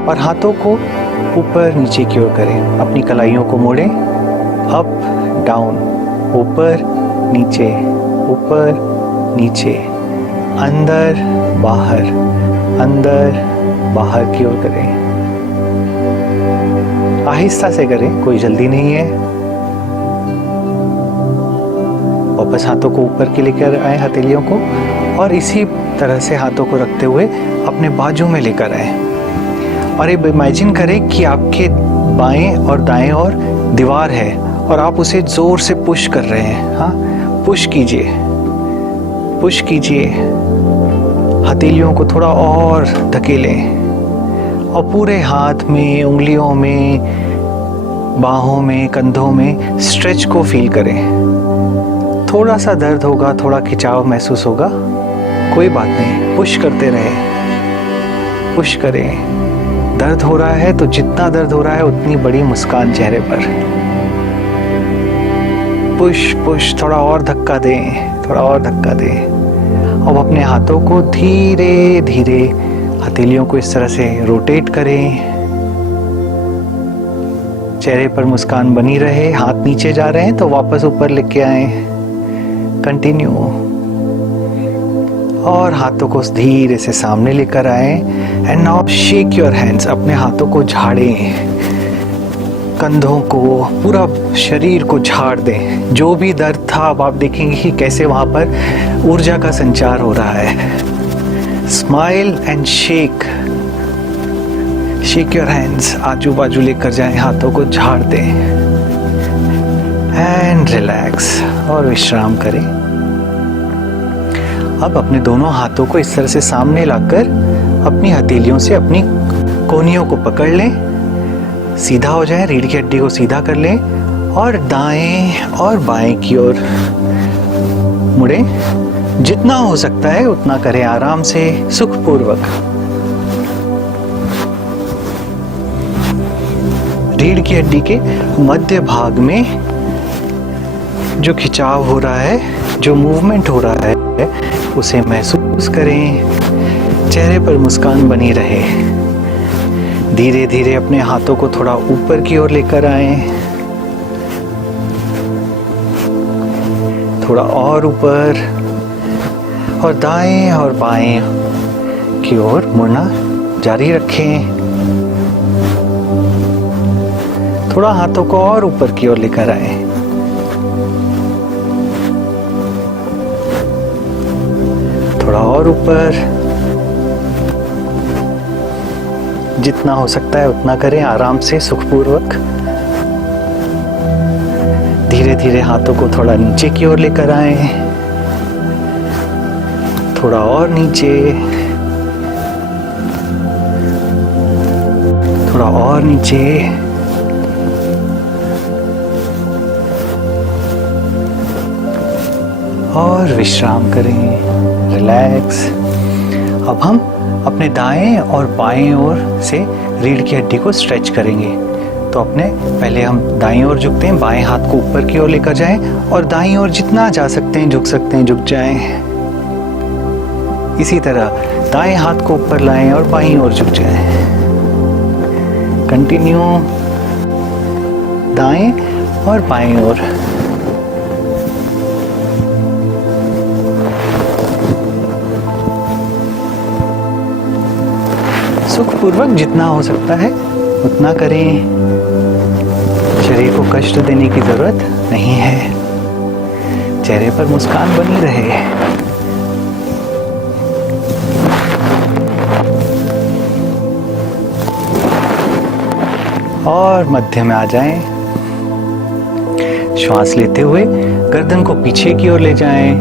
और हाथों को ऊपर नीचे की ओर करें। अपनी कलाइयों को मोड़ें, अप डाउन, ऊपर नीचे, ऊपर नीचे, अंदर बाहर की ओर करें। आहिस्ता से करें, कोई जल्दी नहीं है। वापस हाथों को ऊपर के लेकर आए, हथेलियों को, और इसी तरह से हाथों को रखते हुए अपने बाजू में लेकर आए। और ये इमेजिन करें कि आपके बाएं और दाएं और दीवार है और आप उसे जोर से पुश कर रहे हैं। हाँ, पुश कीजिए, पुश कीजिए, हथेलियों को थोड़ा और धकेलें और पूरे हाथ में, उंगलियों में, बाहों में, कंधों में स्ट्रेच को फील करें। थोड़ा सा दर्द होगा, थोड़ा खिंचाव महसूस होगा, कोई बात नहीं, पुश करते रहें, पुश करें। दर्द हो रहा है तो जितना दर्द हो रहा है उतनी बड़ी मुस्कान चेहरे पर। पुश पुश, थोड़ा और धक्का दें, थोड़ा और धक्का दें। अब अपने हाथों को धीरे धीरे, हथेलियों को इस तरह से रोटेट करें। चेहरे पर मुस्कान बनी रहे। हाथ नीचे जा रहे हैं तो वापस ऊपर लेके आए, कंटिन्यू। और हाथों को धीरे से सामने लेकर आए। And now shake your hands, अपने हाथों को झाड़ें, कंधों को, पूरा शरीर को झाड़ दें। जो भी दर्द था अब आप देखेंगे कि कैसे वहाँ पर ऊर्जा का संचार हो रहा है। Smile and shake, shake your hands, आजू बाजू लेकर जाएं, हाथों को झाड़ दें एंड रिलैक्स और विश्राम करें। अब अपने दोनों हाथों को इस तरह से सामने लाकर अपनी हथेलियों से अपनी कोहनियों को पकड़ लें, सीधा हो जाए, रीढ़ की हड्डी को सीधा कर लें और दाएं और बाएं की ओर मुड़ें। जितना हो सकता है उतना करें, आराम से, सुखपूर्वक। रीढ़ की हड्डी के मध्य भाग में जो खिंचाव हो रहा है, जो मूवमेंट हो रहा है, उसे महसूस करें। चेहरे पर मुस्कान बनी रहे। धीरे धीरे अपने हाथों को थोड़ा ऊपर की ओर लेकर आए, थोड़ा और ऊपर, और दाएं और बाएं की ओर मुड़ना जारी रखें। थोड़ा हाथों को और ऊपर की ओर लेकर आए, थोड़ा और ऊपर। जितना हो सकता है उतना करें, आराम से, सुखपूर्वक। धीरे धीरे हाथों को थोड़ा नीचे की ओर लेकर आए, थोड़ा और नीचे, थोड़ा और नीचे, और विश्राम करें, रिलैक्स। अब हम अपने दाएं और बाएं ओर से रीढ़ की हड्डी को स्ट्रेच करेंगे। तो अपने पहले हम दाईं ओर झुकते हैं, बाएं हाथ को ऊपर की ओर लेकर जाएं और दाईं ओर जितना जा सकते हैं, झुक सकते हैं, झुक जाएं। इसी तरह दाएं हाथ को ऊपर लाएं और बाईं ओर झुक जाएं। कंटिन्यू, दाएं और बाएं ओर। सुखपूर्वक जितना हो सकता है उतना करें। शरीर को कष्ट देने की जरूरत नहीं है। चेहरे पर मुस्कान बनी रहे। और मध्य में आ जाएं। श्वास लेते हुए गर्दन को पीछे की ओर ले जाएं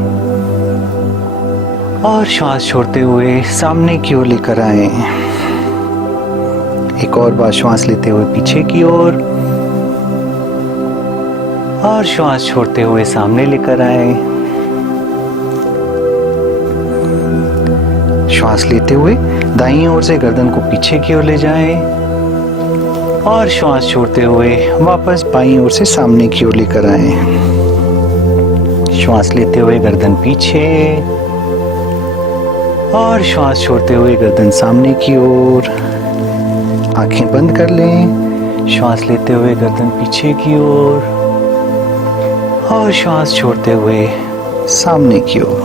और श्वास छोड़ते हुए सामने की ओर लेकर आएं। एक और बार श्वास लेते हुए पीछे की ओर और श्वास छोड़ते हुए सामने लेकर आए। श्वास लेते हुए दाईं ओर से गर्दन को पीछे की ओर ले जाएं और श्वास छोड़ते हुए वापस बाईं ओर से सामने की ओर लेकर आए। श्वास लेते हुए गर्दन पीछे और श्वास छोड़ते हुए गर्दन सामने की ओर। आंखें बंद कर लें। श्वास लेते हुए गर्दन पीछे की ओर और श्वास छोड़ते हुए सामने की ओर।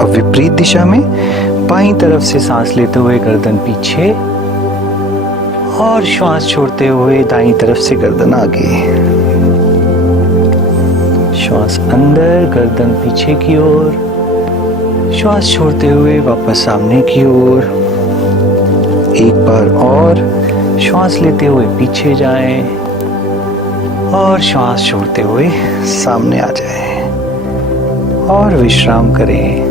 अब विपरीत दिशा में बाईं तरफ से सांस लेते हुए गर्दन पीछे और श्वास छोड़ते हुए दाईं तरफ से गर्दन आगे। श्वास अंदर, गर्दन पीछे की ओर। श्वास छोड़ते हुए वापस सामने की ओर। एक बार और श्वास लेते हुए पीछे जाएं और श्वास छोड़ते हुए सामने आ जाएं और विश्राम करें।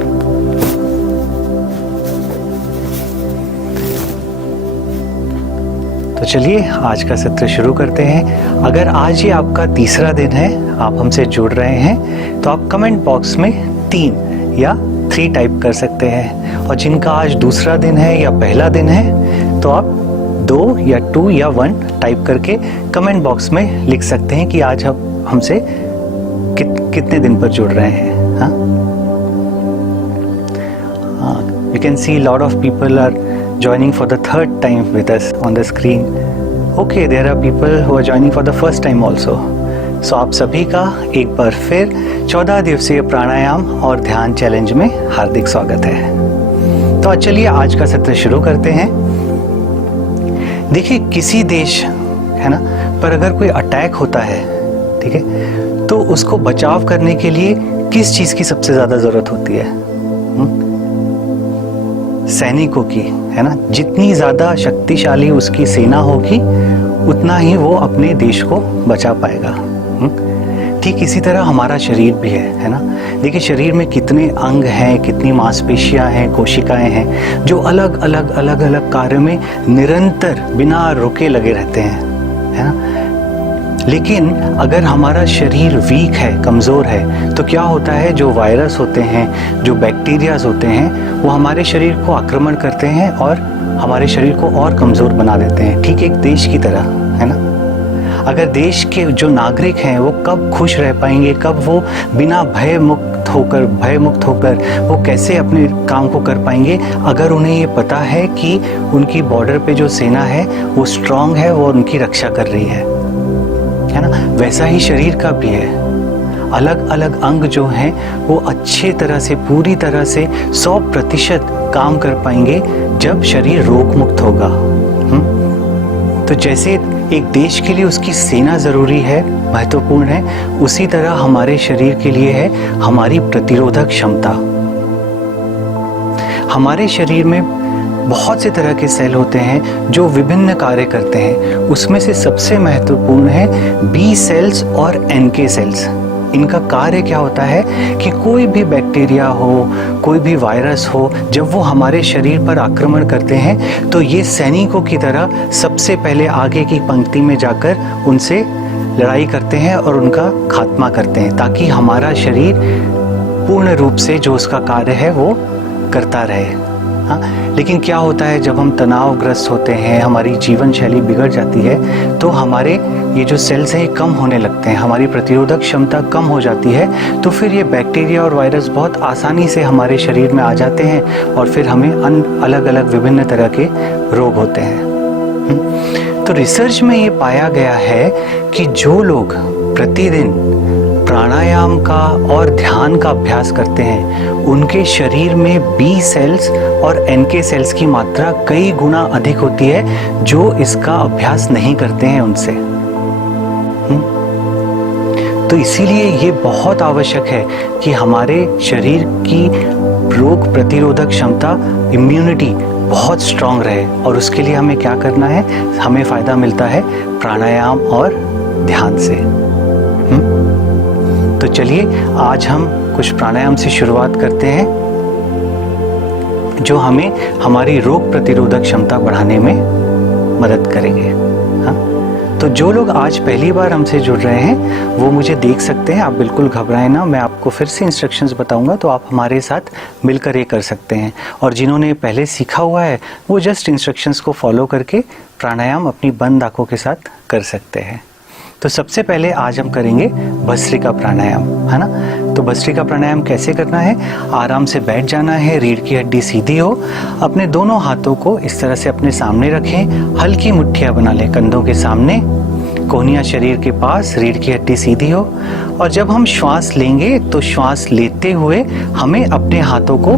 तो चलिए आज का सत्र शुरू करते हैं। अगर आज ये आपका तीसरा दिन है, आप हमसे जुड़ रहे हैं, तो आप कमेंट बॉक्स में 3 या 3 टाइप कर सकते हैं। और जिनका आज दूसरा दिन है या पहला दिन है, तो आप 2 या 2 या 1 टाइप करके कमेंट बॉक्स में लिख सकते हैं कि आज आप हमसे कितने दिन पर जुड़ रहे हैं। हाँ, you can see lot of people are joining for the third time with us on the screen. Okay, there are people who are joining for the first time also. So आप सभी का एक बार फिर 14 दिवसीय प्राणायाम और ध्यान चैलेंज में हार्दिक स्वागत है। तो चलिए आज का सत्र शुरू करते हैं। देखिए, किसी देश है ना पर अगर कोई अटैक होता है, ठीक है, तो उसको बचाव करने के लिए किस चीज़ की सबसे ज़्यादा ज़रूरत होती है? सैनिकों की, है ना। जितनी ज़्यादा शक्तिशाली उसकी सेना होगी, उतना ही वो अपने देश को बचा पाएगा। ठीक इसी तरह हमारा शरीर भी है ना। देखिए, शरीर में कितने अंग हैं, कितनी मांसपेशियां हैं, कोशिकाएं हैं, जो अलग अलग कार्य में निरंतर बिना रुके लगे रहते हैं, है ना। लेकिन अगर हमारा शरीर वीक है, कमज़ोर है, तो क्या होता है, जो वायरस होते हैं, जो बैक्टीरियाज होते हैं, वो हमारे शरीर को आक्रमण करते हैं और हमारे शरीर को और कमज़ोर बना देते हैं। ठीक एक देश की तरह, है ना। अगर देश के जो नागरिक हैं वो कब खुश रह पाएंगे, कब वो बिना भय मुक्त होकर वो कैसे अपने काम को कर पाएंगे, अगर उन्हें ये पता है कि उनकी बॉर्डर पे जो सेना है वो स्ट्रांग है, वो उनकी रक्षा कर रही है ना। वैसा ही शरीर का भी है। अलग अलग अंग जो हैं वो अच्छे तरह से, पूरी तरह से 100% काम कर पाएंगे जब शरीर रोग मुक्त होगा। तो जैसे एक देश के लिए उसकी सेना ज़रूरी है, महत्वपूर्ण है, उसी तरह हमारे शरीर के लिए है हमारी प्रतिरोधक क्षमता। हमारे शरीर में बहुत से तरह के सेल होते हैं जो विभिन्न कार्य करते हैं। उसमें से सबसे महत्वपूर्ण है बी सेल्स और NK सेल्स। इनका कार्य क्या होता है कि कोई भी बैक्टीरिया हो, कोई भी वायरस हो, जब वो हमारे शरीर पर आक्रमण करते हैं तो ये सैनिकों की तरह सबसे पहले आगे की पंक्ति में जाकर उनसे लड़ाई करते हैं और उनका खात्मा करते हैं, ताकि हमारा शरीर पूर्ण रूप से जो उसका कार्य है वो करता रहे। हाँ, लेकिन क्या होता है, जब हम तनावग्रस्त होते हैं, हमारी जीवन शैली बिगड़ जाती है, तो हमारे ये जो सेल्स हैं ये कम होने लगते हैं, हमारी प्रतिरोधक क्षमता कम हो जाती है। तो फिर ये बैक्टीरिया और वायरस बहुत आसानी से हमारे शरीर में आ जाते हैं और फिर हमें अलग अलग विभिन्न तरह के रोग होते हैं। तो रिसर्च में ये पाया गया है कि जो लोग प्रतिदिन प्राणायाम का और ध्यान का अभ्यास करते हैं, उनके शरीर में बी सेल्स और NK सेल्स की मात्रा कई गुना अधिक होती है जो इसका अभ्यास नहीं करते हैं उनसे। तो इसीलिए ये बहुत आवश्यक है कि हमारे शरीर की रोग प्रतिरोधक क्षमता, इम्यूनिटी बहुत स्ट्रांग रहे। और उसके लिए हमें क्या करना है, हमें फ़ायदा मिलता है प्राणायाम और ध्यान से। तो चलिए आज हम कुछ प्राणायाम से शुरुआत करते हैं जो हमें हमारी रोग प्रतिरोधक क्षमता बढ़ाने में मदद करेंगे। हाँ, तो जो लोग आज पहली बार हमसे जुड़ रहे हैं वो मुझे देख सकते हैं, आप बिल्कुल घबराएं ना, मैं आपको फिर से इंस्ट्रक्शंस बताऊंगा तो आप हमारे साथ मिलकर ये कर सकते हैं। और जिन्होंने पहले सीखा हुआ है वो जस्ट इंस्ट्रक्शंस को फॉलो करके प्राणायाम अपनी बंद आंखों के साथ कर सकते हैं। तो सबसे पहले आज हम करेंगे भस्त्रिका प्राणायाम, है ना। तो भस्त्रिका प्राणायाम कैसे करना है, आराम से बैठ जाना है, रीढ़ की हड्डी सीधी हो, अपने दोनों हाथों को इस तरह से अपने सामने रखें, हल्की मुट्ठियाँ बना लें कंधों के सामने, कोहनियाँ शरीर के पास, रीढ़ की हड्डी सीधी हो। और जब हम श्वास लेंगे तो श्वास लेते हुए हमें अपने हाथों को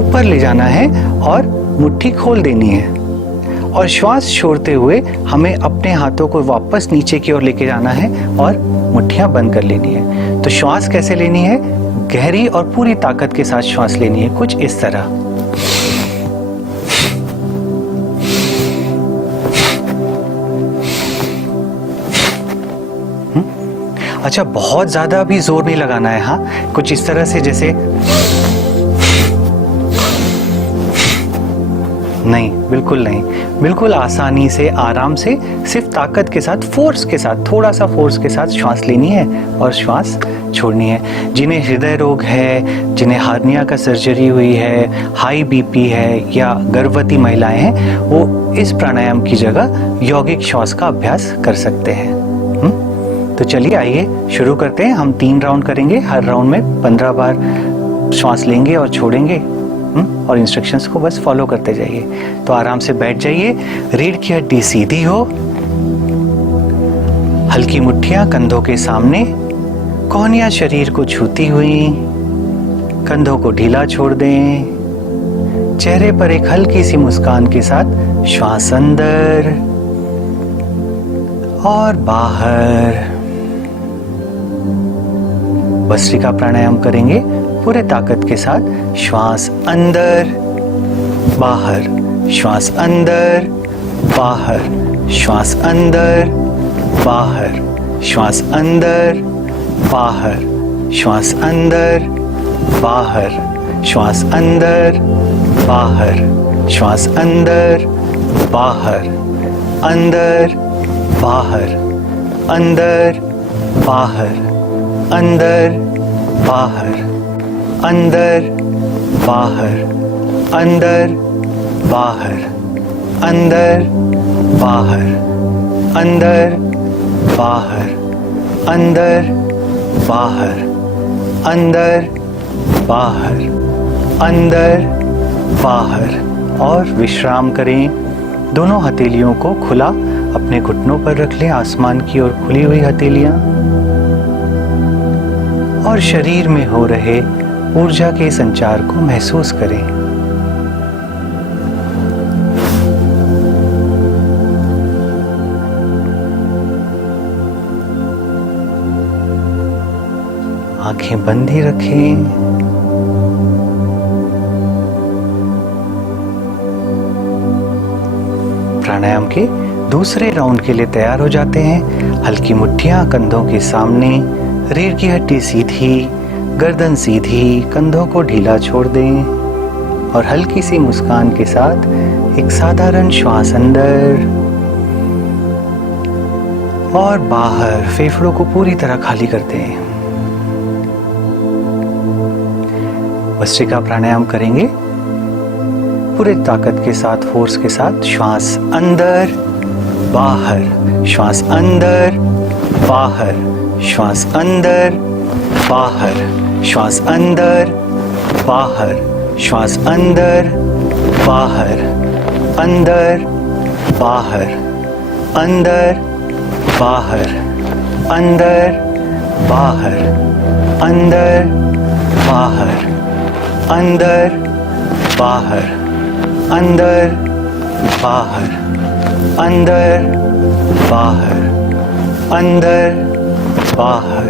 ऊपर ले जाना है और मुट्ठी खोल देनी है, और श्वास छोड़ते हुए हमें अपने हाथों को वापस नीचे की ओर लेके जाना है और मुट्ठियां बंद कर लेनी है। तो श्वास कैसे लेनी है, गहरी और पूरी ताकत के साथ श्वास लेनी है, कुछ इस तरह। अच्छा, बहुत ज्यादा भी जोर नहीं लगाना है, हाँ, कुछ इस तरह से, जैसे नहीं, बिल्कुल नहीं, बिल्कुल आसानी से, आराम से, सिर्फ ताकत के साथ, फोर्स के साथ, थोड़ा सा फोर्स के साथ श्वास लेनी है और श्वास छोड़नी है। जिन्हें हृदय रोग है, जिन्हें हार्निया का सर्जरी हुई है, हाई बीपी है या गर्भवती महिलाएं हैं, वो इस प्राणायाम की जगह यौगिक श्वास का अभ्यास कर सकते हैं। तो चलिए आइए शुरू करते हैं। हम 3 राउंड करेंगे, हर राउंड में 15 बार श्वास लेंगे और छोड़ेंगे, और इंस्ट्रक्शंस को बस फॉलो करते जाइए। तो आराम से बैठ जाइए, रीढ़ की हड्डी सीधी हो, हल्की मुट्ठियां कंधों के सामने, कोहनियां शरीर को छूती हुई, कंधों को ढीला छोड़ दें, चेहरे पर एक हल्की सी मुस्कान के साथ श्वास अंदर और बाहर। भस्त्रिका प्राणायाम करेंगे पूरे ताकत के साथ, श्वास अंदर बाहर, श्वास अंदर बाहर, श्वास अंदर बाहर, श्वास अंदर बाहर, श्वास अंदर बाहर, श्वास अंदर बाहर, श्वास अंदर बाहर, अंदर बाहर, अंदर बाहर, अंदर बाहर, अंदर बाहर, अंदर बाहर, अंदर बाहर, अंदर बाहर, अंदर बाहर, अंदर बाहर, अंदर बाहर। और विश्राम करें, दोनों हथेलियों को खुला अपने घुटनों पर रख लें, आसमान की ओर खुली हुई हथेलियां, और शरीर में हो रहे ऊर्जा के संचार को महसूस करें। आंखें बंद ही रखें। प्राणायाम के दूसरे राउंड के लिए तैयार हो जाते हैं। हल्की मुट्ठियां कंधों के सामने, रीढ़ की हड्डी सीधी, गर्दन सीधी, कंधों को ढीला छोड़ दें और हल्की सी मुस्कान के साथ एक साधारण श्वास अंदर और बाहर, फेफड़ों को पूरी तरह खाली कर दें। भस्त्रिका प्राणायाम करेंगे पूरे ताकत के साथ, फोर्स के साथ, श्वास अंदर बाहर, श्वास अंदर बाहर, श्वास अंदर बाहर, श्वास अंदर बाहर, श्वास अंदर बाहर, अंदर बाहर, अंदर बाहर, अंदर बाहर, अंदर बाहर, अंदर बाहर, अंदर बाहर, अंदर बाहर, अंदर बाहर,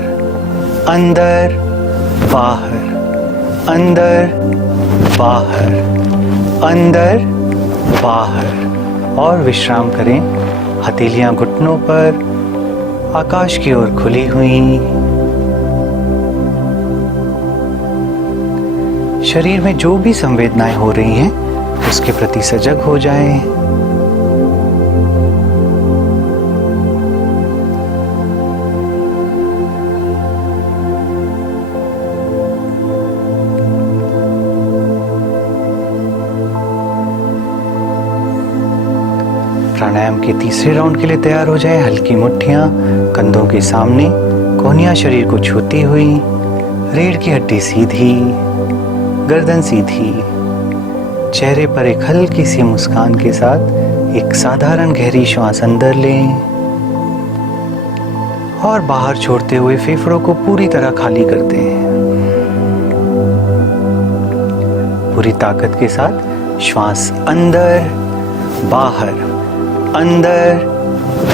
अंदर बाहर, अंदर बाहर, अंदर बाहर। और विश्राम करें, हथेलियां घुटनों पर, आकाश की ओर खुली हुई। शरीर में जो भी संवेदनाएं हो रही हैं उसके प्रति सजग हो जाएं। प्राणायाम के तीसरे राउंड के लिए तैयार हो जाएं। हल्की मुट्ठियां कंधों के सामने, कोहनियां शरीर को छूती हुई, रीढ़ की हड्डी सीधी, गर्दन सीधी, चेहरे पर एक हल्की सी मुस्कान के साथ एक साधारण गहरी श्वास अंदर लें और बाहर छोड़ते हुए फेफड़ों को पूरी तरह खाली कर दें। पूरी ताकत के साथ श्वास अंदर बाहर, अंदर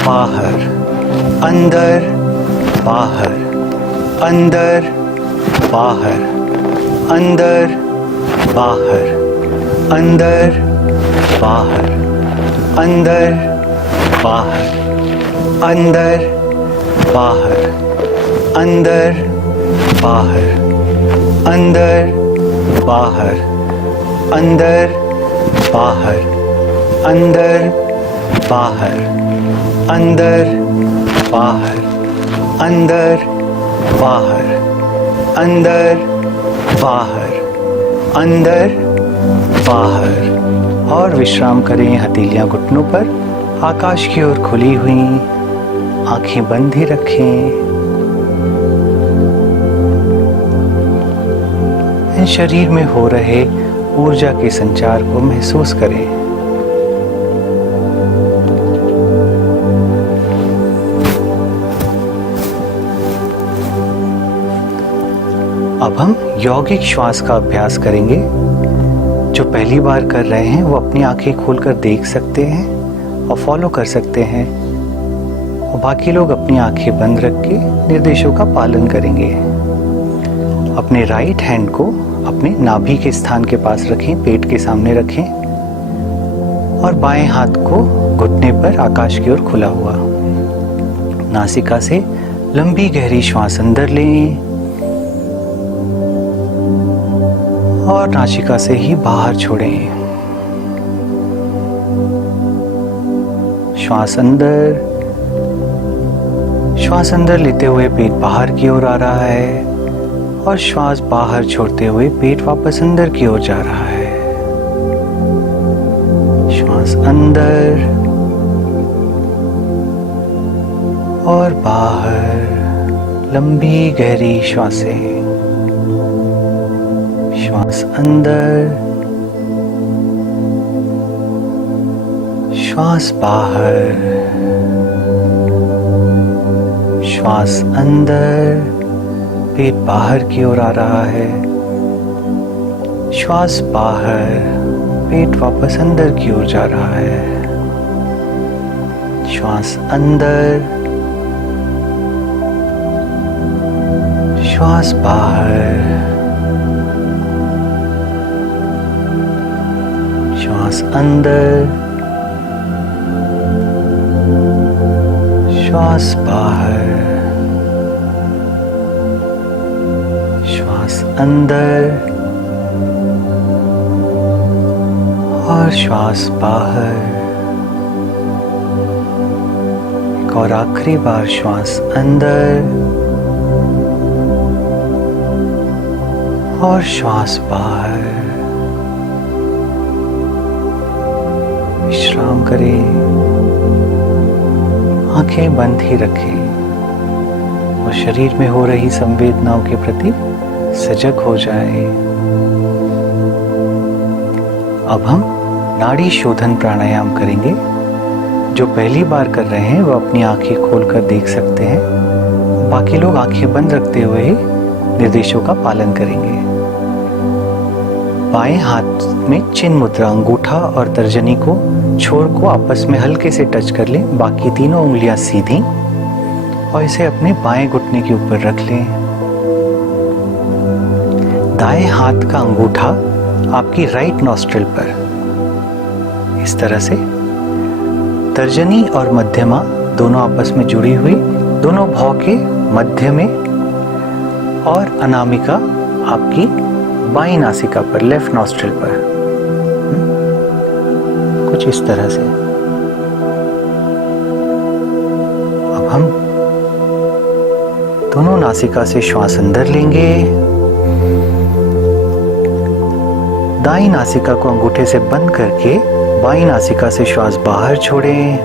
बाहर, अंदर बाहर, अंदर बाहर, अंदर बाहर, अंदर बाहर, अंदर बाहर, अंदर बाहर, अंदर बाहर, अंदर बाहर, अंदर बाहर, अंदर बाहर, अंदर बाहर, अंदर बाहर, अंदर बाहर, अंदर बाहर। और विश्राम करें हथेलियां घुटनों पर, आकाश की ओर खुली हुई, आंखें बंद ही रखें। इन शरीर में हो रहे ऊर्जा के संचार को महसूस करें। अब हम यौगिक श्वास का अभ्यास करेंगे। जो पहली बार कर रहे हैं वो अपनी आंखें खोलकर देख सकते हैं और फॉलो कर सकते हैं, और बाकी लोग अपनी आंखें बंद रख के निर्देशों का पालन करेंगे। अपने राइट हैंड को अपने नाभि के स्थान के पास रखें, पेट के सामने रखें, और बाएं हाथ को घुटने पर आकाश की ओर खुला हुआ। नासिका से लंबी गहरी श्वास अंदर लें और नासिका से ही बाहर छोड़ें। श्वास अंदर लेते हुए पेट बाहर की ओर आ रहा है, और श्वास बाहर छोड़ते हुए पेट वापस अंदर की ओर जा रहा है। श्वास अंदर और बाहर, लंबी गहरी श्वासें। श्वास अंदर, श्वास बाहर, श्वास अंदर, पेट बाहर की ओर आ रहा है। श्वास बाहर, पेट वापस अंदर की ओर जा रहा है। श्वास अंदर, श्वास बाहर, श्वास अंदर, श्वास बाहर, श्वास अंदर और श्वास बाहर। एक और आखिरी बार श्वास अंदर और श्वास बाहर। विश्राम करें, आंखें बंद ही रखें और शरीर में हो रही संवेदनाओं के प्रति सजग हो जाए। अब हम नाड़ी शोधन प्राणायाम करेंगे। जो पहली बार कर रहे हैं वो अपनी आंखें खोलकर देख सकते हैं, बाकी लोग आंखें बंद रखते हुए ही निर्देशों का पालन करेंगे। बाएं हाथ में चिन्ह मुद्रा, अंगूठा और तर्जनी को छोर को आपस में हल्के से टच कर लें। बाकी तीनों उंगलियां सीधी और इसे अपने बाएं घुटने के ऊपर रख लें। दाएं हाथ का अंगूठा आपकी राइट नॉस्ट्रिल पर, इस तरह से। तर्जनी और मध्यमा दोनों आपस में जुड़ी हुई, दोनों भौं के मध्य में, और अनामिका आपकी बाईं नासिका पर, लेफ्ट नॉस्ट्रिल पर, कुछ इस तरह से। अब हम दोनों नासिका से श्वास अंदर लेंगे। दाईं नासिका को अंगूठे से बंद करके बाईं नासिका से श्वास बाहर छोड़ें।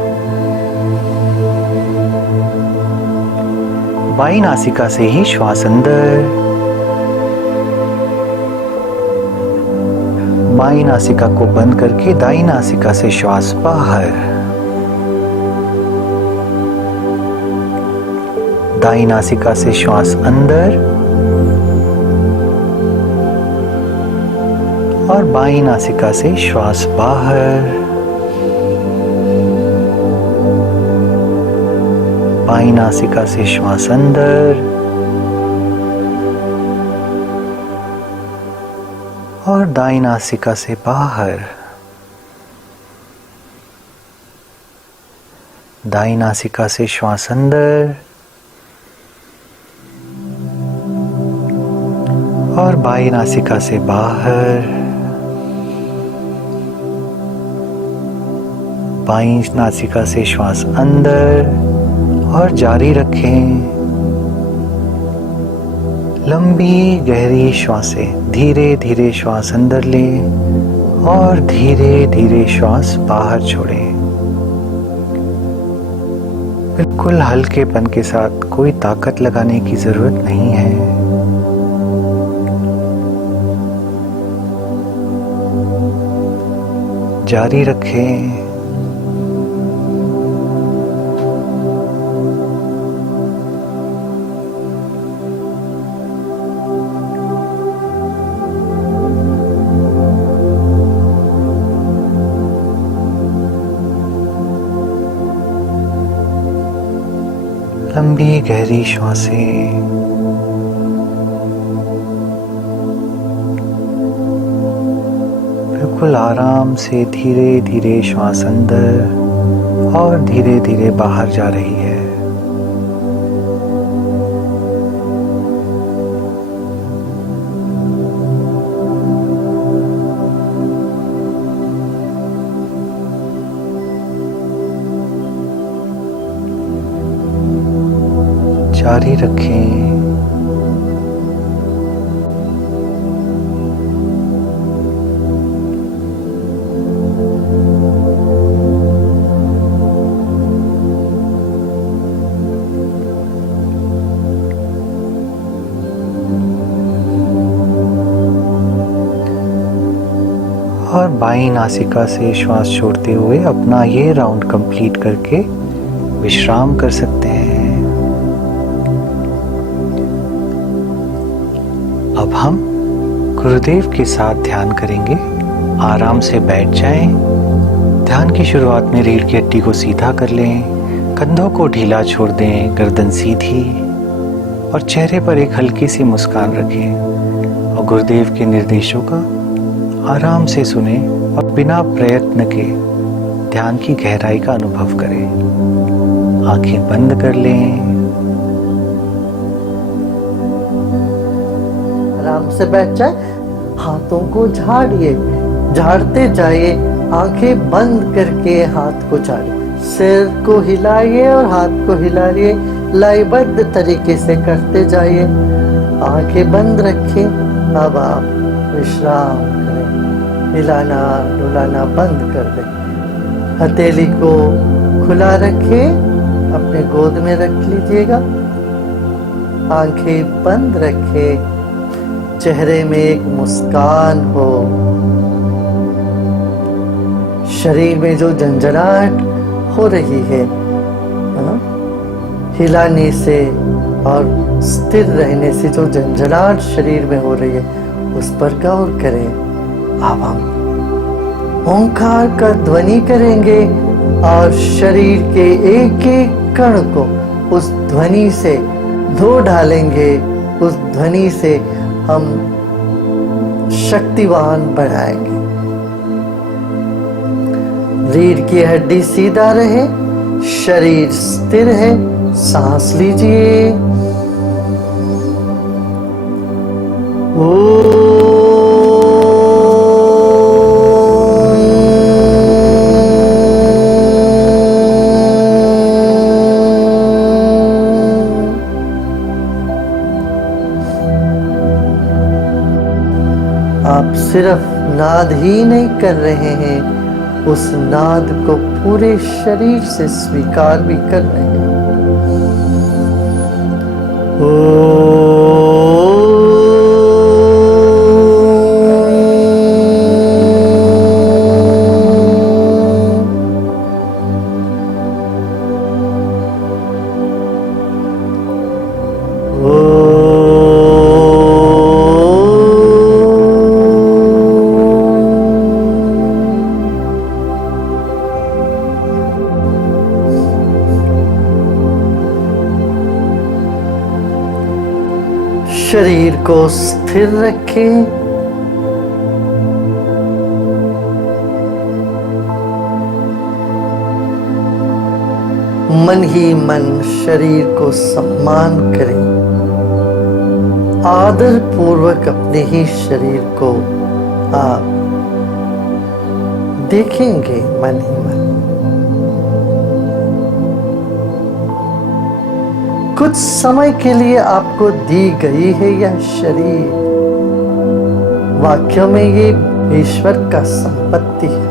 बाई नासिका से ही श्वास अंदर, बाई नासिका को बंद करके दाई नासिका से श्वास बाहर, दाई नासिका से श्वास अंदर और बाई नासिका से श्वास बाहर, बाई नासिका से श्वास अंदर और दाई नासिका से बाहर, दाई नासिका से श्वास अंदर और बाई नासिका से बाहर, बाई नासिका से श्वास अंदर और जारी रखें। लंबी गहरी श्वासें, धीरे धीरे श्वास अंदर लें और धीरे धीरे श्वास बाहर छोड़ें। बिल्कुल हल्केपन के साथ, कोई ताकत लगाने की जरूरत नहीं है। जारी रखें। लंबी गहरी श्वासें, बिल्कुल आराम से धीरे धीरे श्वास अंदर और धीरे धीरे बाहर जा रही है। जारी रखें। और बाईं नासिका से श्वास छोड़ते हुए अपना ये राउंड कंप्लीट करके विश्राम कर सकते हैं। अब हम गुरुदेव के साथ ध्यान करेंगे। आराम से बैठ जाएं। ध्यान की शुरुआत में रीढ़ की हड्डी को सीधा कर लें, कंधों को ढीला छोड़ दें, गर्दन सीधी और चेहरे पर एक हल्की सी मुस्कान रखें और गुरुदेव के निर्देशों का आराम से सुने और बिना प्रयत्न के ध्यान की गहराई का अनुभव करें। आंखें बंद कर लें। आराम से बैठ जाए, हाथों को झाड़िए, झाड़ते जाइए, आंखें बंद करके हाथ को झाड़िए, सिर को हिलाइए और हाथ को हिलाइए, लयबद्ध तरीके से करते जाइए। आंखें बंद रखें। अब आप विश्राम करें, हिलाना डुलाना बंद कर दें। हथेली को खुला रखें, अपने गोद में रख लीजिएगा। आंखें बंद रखें, चेहरे में एक मुस्कान हो। शरीर में जो झंझनाहट हो रही है हिलाने से और स्थिर रहने से, जो झंझनाहट शरीर में हो रही है उस पर गौर करें। अब हम ओंकार का ध्वनि करेंगे और शरीर के एक एक कण को उस ध्वनि से धो डालेंगे। उस ध्वनि से हम शक्तिवान बनाएंगे। रीढ़ की हड्डी सीधा रहे, शरीर स्थिर है। सांस लीजिए। आप सिर्फ नाद ही नहीं कर रहे हैं, उस नाद को पूरे शरीर से स्वीकार भी कर रहे हैं। शरीर को स्थिर रखें। मन ही मन शरीर को सम्मान करें। आदर पूर्वक अपने ही शरीर को आप देखेंगे मन ही मन। कुछ समय के लिए आपको दी गई है यह शरीर। वाक्यों में ये ईश्वर का संपत्ति है।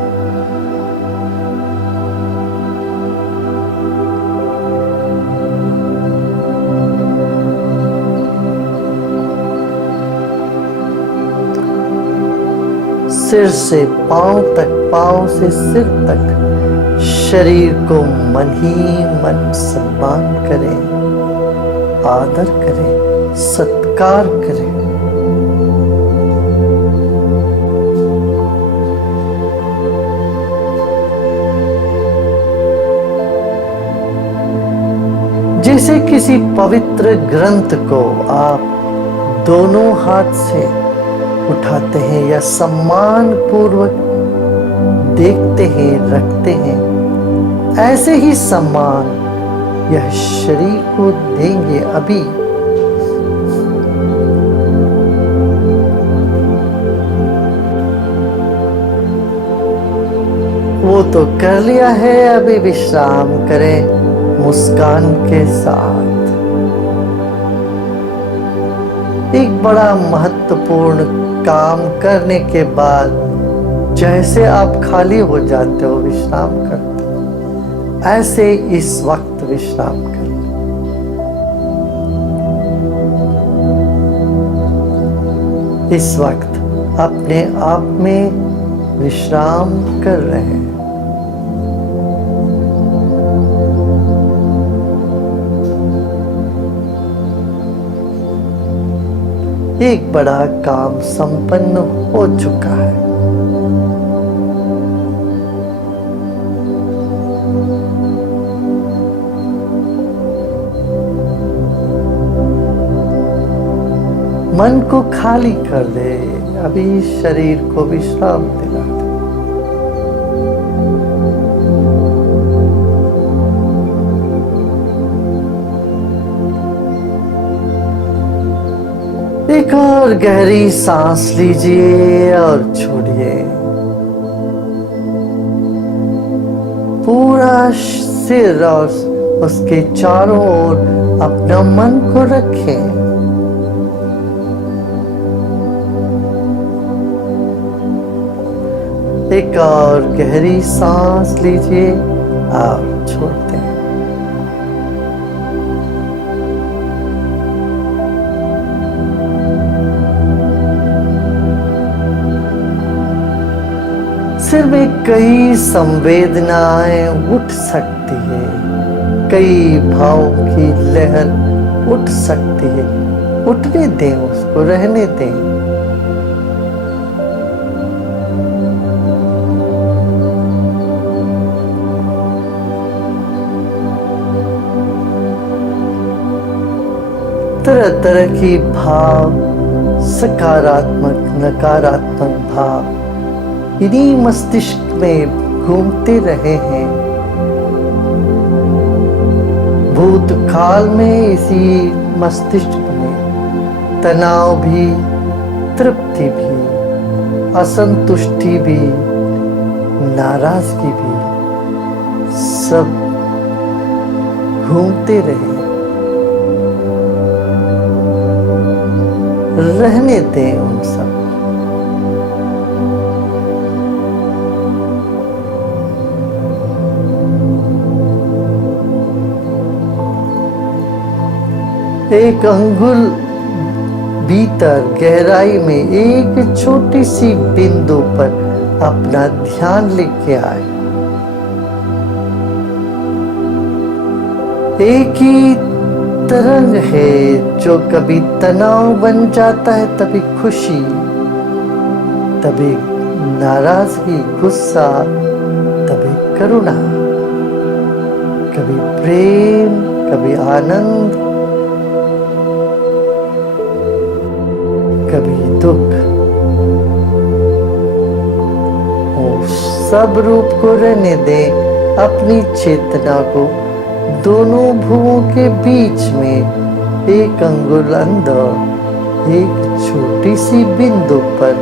सिर से पांव तक, पांव से सिर तक शरीर को मन ही मन सम्मान करें, आदर करें, सत्कार करें। जैसे किसी पवित्र ग्रंथ को आप दोनों हाथ से उठाते हैं या सम्मान पूर्वक देखते हैं, रखते हैं, ऐसे ही सम्मान यह शरीर को देंगे अभी। वो तो कर लिया है, अभी विश्राम करें मुस्कान के साथ। एक बड़ा महत्वपूर्ण काम करने के बाद जैसे आप खाली हो जाते हो, विश्राम करते हो, ऐसे इस वक्त विश्राम करें। इस वक्त अपने आप में विश्राम कर रहे हैं। एक बड़ा काम संपन्न हो चुका है। मन को खाली कर दे, अभी शरीर को विश्राम दिला दे। एक और गहरी सांस लीजिए और छोड़िए। पूरा सिर और उसके चारों ओर अपना मन को रखें। एक और गहरी सांस लीजिए और छोड़ते हैं। सिर में कई संवेदनाएं उठ सकती है, कई भाव की लहर उठ सकती है। उठने दें, उसको रहने दें। तरह तरह की भाव, सकारात्मक, नकारात्मक भाव इन्हीं मस्तिष्क में घूमते रहे हैं। भूतकाल में इसी मस्तिष्क में तनाव भी, तृप्ति भी, असंतुष्टि भी, नाराजगी भी सब घूमते रहे। रहने दें उन सब। एक अंगुल भीतर गहराई में एक छोटी सी बिंदु पर अपना ध्यान लेके आए। एक ही तरंग है जो कभी तनाव बन जाता है, तभी खुशी, तभी नाराजगी, गुस्सा, तभी करुणा, कभी प्रेम, कभी आनंद, कभी दुख। वो सब रूप को रहने दे, अपनी चेतना को दोनों भुवों के बीच में एक अंगुल अंदर एक छोटी सी बिंदु पर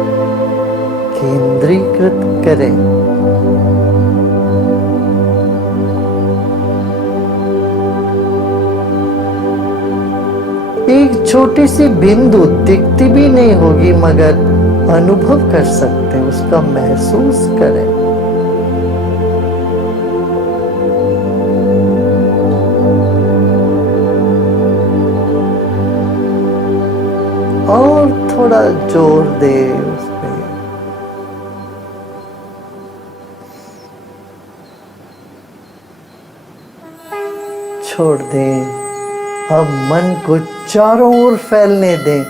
केंद्रीकृत करें। एक छोटी सी बिंदु दिखती भी नहीं होगी, मगर अनुभव कर सकते, उसका महसूस करें। और थोड़ा जोर दे उस पे। छोड़ दें। अब मन को चारों ओर फैलने दें।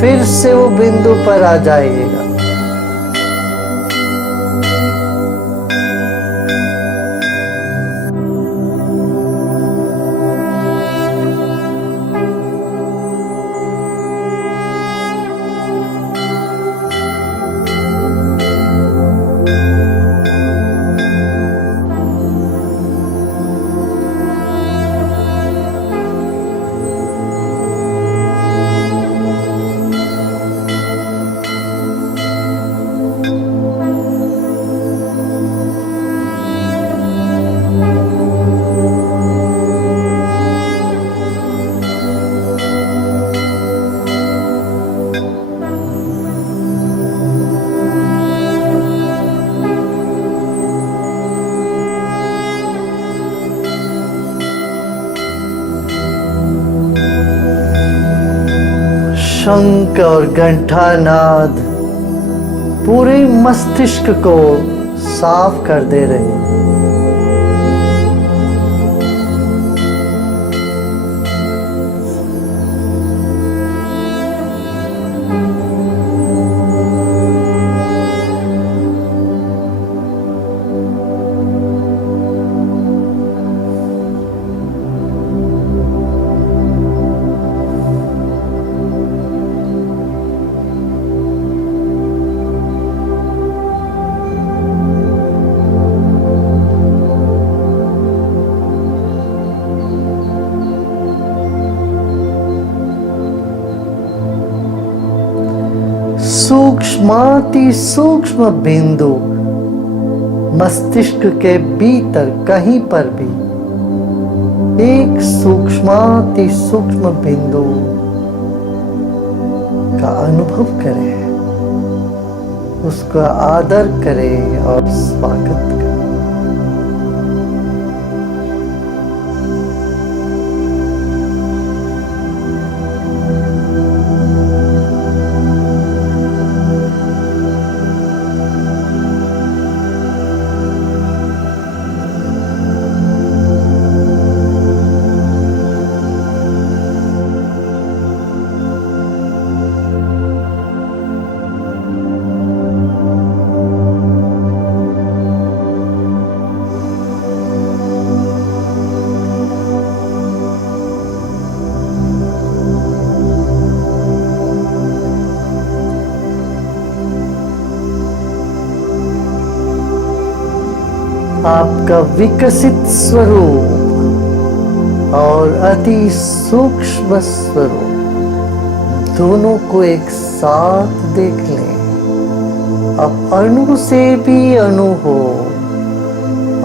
फिर से वो बिंदु पर आ जाइएगा। शंख और घंटानाद पूरे मस्तिष्क को साफ कर दे रहे हैं। सूक्ष्माति सूक्ष्म बिंदु मस्तिष्क के भीतर कहीं पर भी एक सूक्ष्माति सूक्ष्म बिंदु का अनुभव करें, उसका आदर करें और स्वागत करें। आपका विकसित स्वरूप और अति सूक्ष्म स्वरूप दोनों को एक साथ देख लें। अब अणु से भी अणु हो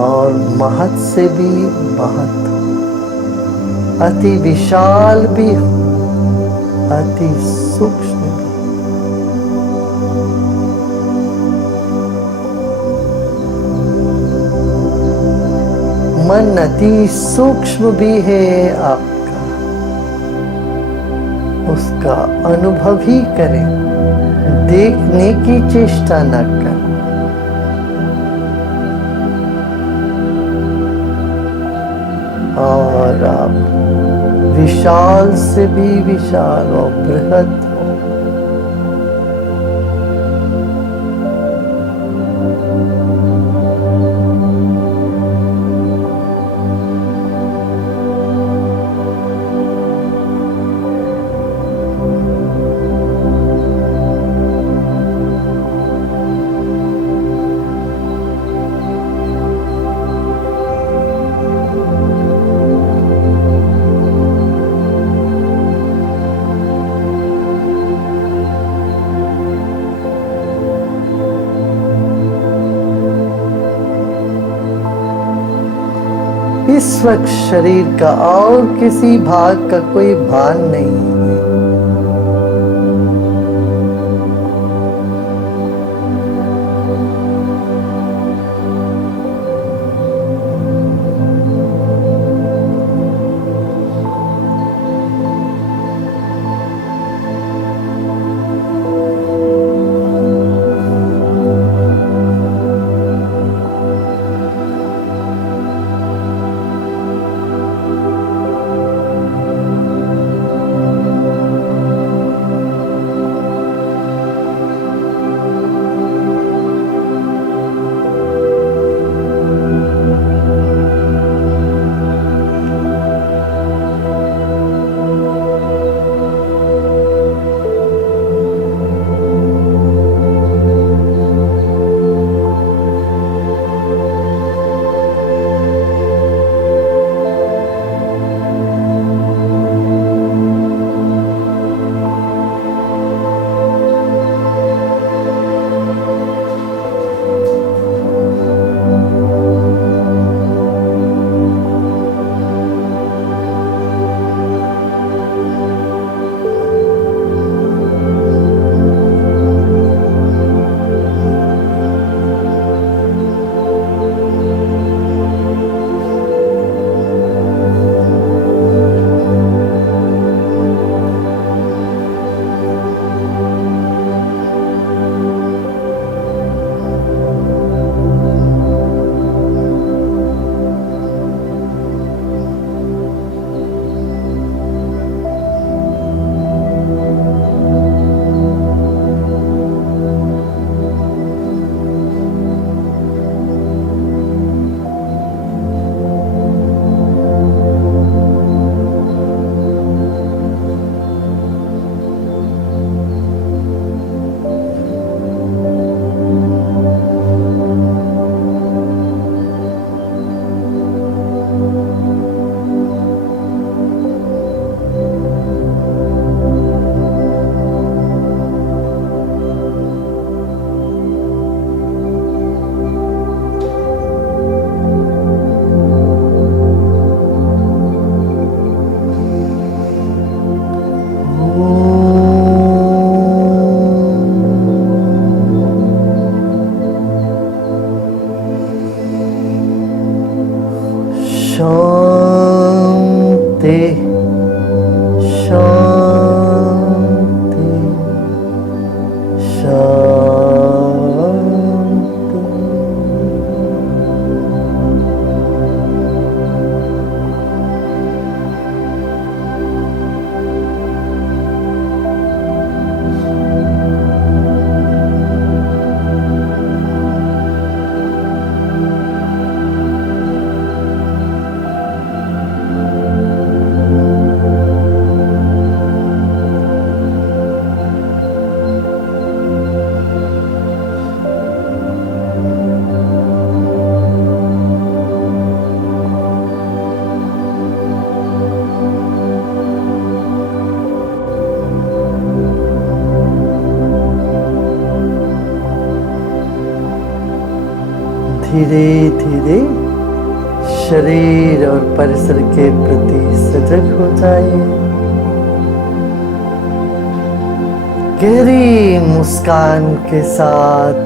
और महत से भी महत हो, अति विशाल भी हो, अति सूक्ष्म भी। मन अति सूक्ष्म भी है आपका, उसका अनुभव ही करें, देखने की चेष्टा न करें। और आप विशाल से भी विशाल और बृहद हो। इस वक्त शरीर का और किसी भाग का कोई भान नहीं है। शांति शांति शांति। धीरे धीरे शरीर और परिसर के प्रति सजग हो जाइए। गहरी मुस्कान के साथ